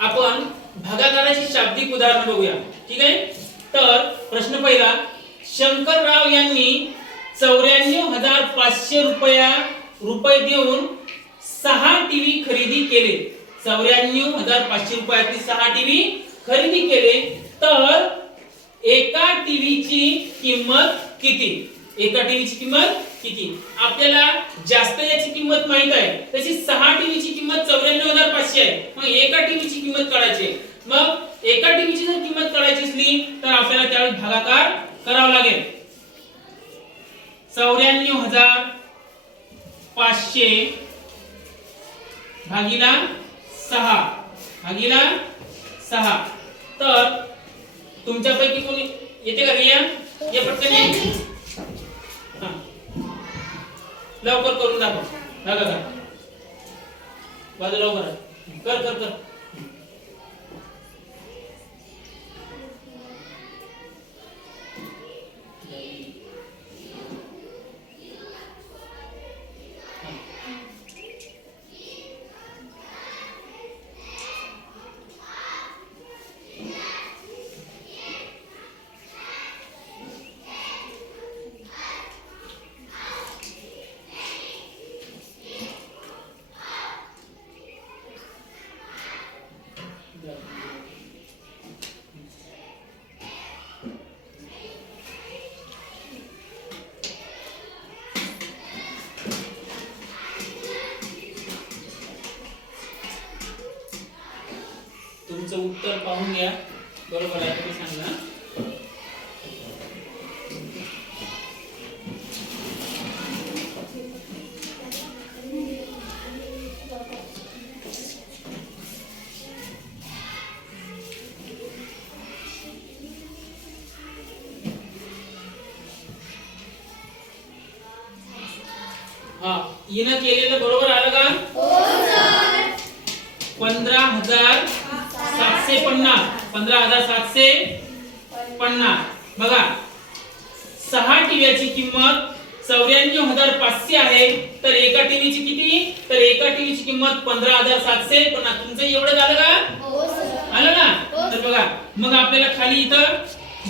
आपण भागाकाराची शाब्दिक उदाहरण बघूया. ठीक आहे? तर प्रश्न पहिला शंकरराव यांनी चौऱ्याण्णव हजार पाचशे रुपया रुपये देऊन सहा टीव्ही खरेदी केले. चौऱ्याण्णव हजार पाचशे रुपयातली सहा टीव्ही खरेदी केले. तर एका टीव्हीची किंमत किती? एका टीव्हीची किंमत किती? आपल्याला जास्त याची किंमत माहीत आहे. तशी सहा टीव्हीची किंमत चौऱ्याण्णव हजार पाचशे आहे. मग एका टीव्हीची किंमत काढायची आहे. मग एका टीव्हीची जर किंमत काढायची असली तर आपल्याला त्यावेळेस भागाकार करावा लागेल. चौऱ्याण्णव हजार पाचशे भागीला सहा. भागीला सहा. तर तुमच्यापैकी कोणी येते का रिया? ये पटकन ये हा. लवकर करून दाखव. नका का बाजू लवकर कर कर कर. तुमचं उत्तर पाहून घ्या. बरोबर आहे तुम्ही सांगा. हा हिनं केलेलं बरोबर आलं का? पंधरा हजार सातशे पन्नास. पंधरा हजार सातशे पन्नास. बघा सहा टीव्हीची किंमत चौऱ्याण्णव हजार पाचशे आहे. तर एका टीव्हीची किती? तर एका टीव्हीची किंमत पंधरा हजार सातशे. पन्नास तुमचं एवढं झालं का? आलं ना? तर बघा मग आपल्याला खाली इथं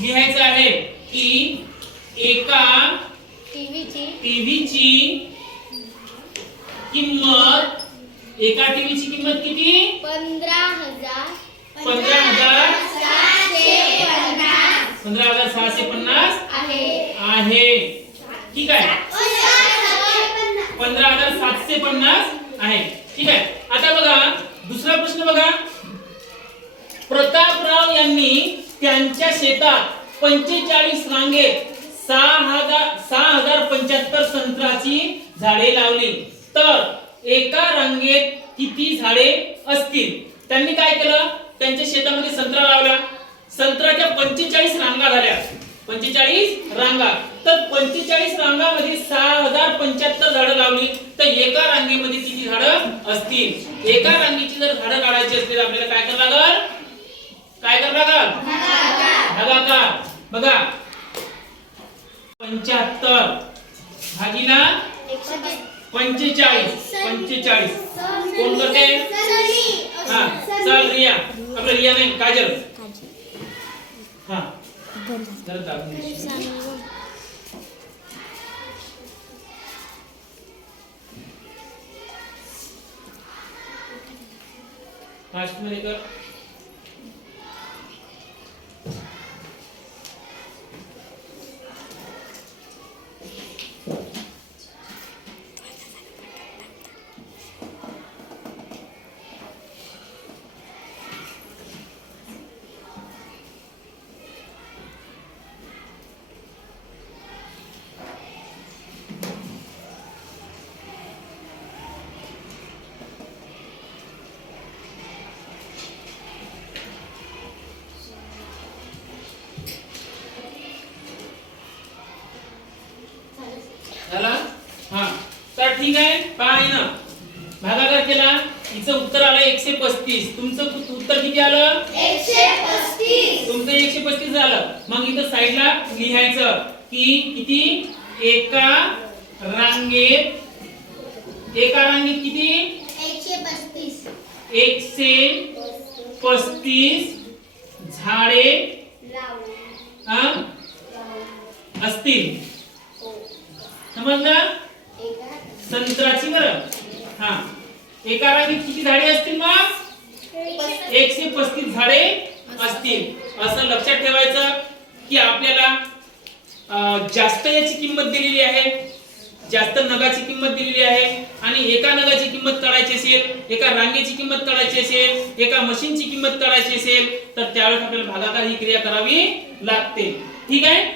लिहायचं आहे की एका टीव्हीची टीव्हीची किंमत एका टीव्हीची किंमत किती? पंधरा हजार पंधरा हजार. पंधरा हजार सहाशे पन्नास. आहे. आहे. ठीक आहे. पंधरा हजार सातशे पन्नास आहे. ठीक आहे. आता बघा दुसरा प्रश्न बघा. प्रतापराव यांनी त्यांच्या शेतात पंचेचाळीस रांगेत सहा हजार सहा हजार पंच्याहत्तर संत्र्याची झाडे लावली. तर एका रांगेत किती झाडे असतील? त्यांनी काय केलं? त्यांच्या शेतामध्ये संत्रा लावला. संत्र्याच्या पंचेचाळीस रांगा झाल्या. पंचेचाळीस रांगा. तर पंचेचाळीस रांगामध्ये सहा हजार पंच्याहत्तर झाडं लावली. तर एका रांगेमध्ये किती झाडं असतील? एका रांगेची जर झाडं काढायची असतील आपल्याला काय करावं लागल? काय करावं लागल? भागाकार. बघा. पंच्याहत्तर. भागीला पंचेचाळीस. पंचेचाळीस. कोण करते? हा चल रिया. आपलं रिया नाही काजल. हा. जरा दाबून. फास्टमध्ये कर. ठीक आहे? काय ना भागाकार केला. हिचं उत्तर आलं एकशे पस्तीस. तुमचं उत्तर किती आलं? एकशे पस्तीस. तुमचं एकशे पस्तीस झालं. मग इथं साईडला लिहायचं की किती? एका रांगेत एका रांगेत किती? एकशे पस्तीस. एकशे पस्तीस झाडे असतील. समजलं? संत्राची बरं. हा. एका रांगेत किती झाडे असतील मग? एकशे पस्तीस झाडे असतील. असं लक्षात ठेवायचं की आपल्याला जास्त याची किंमत दिलेली आहे. जास्त नगाची किंमत दिलेली आहे. आणि एका नगाची किंमत काढायची असेल एका रांगेची किंमत काढायची असेल एका मशीनची किंमत काढायची असेल तर त्यावेळेस आपल्याला भागाकार ही क्रिया करावी लागते. ठीक आहे?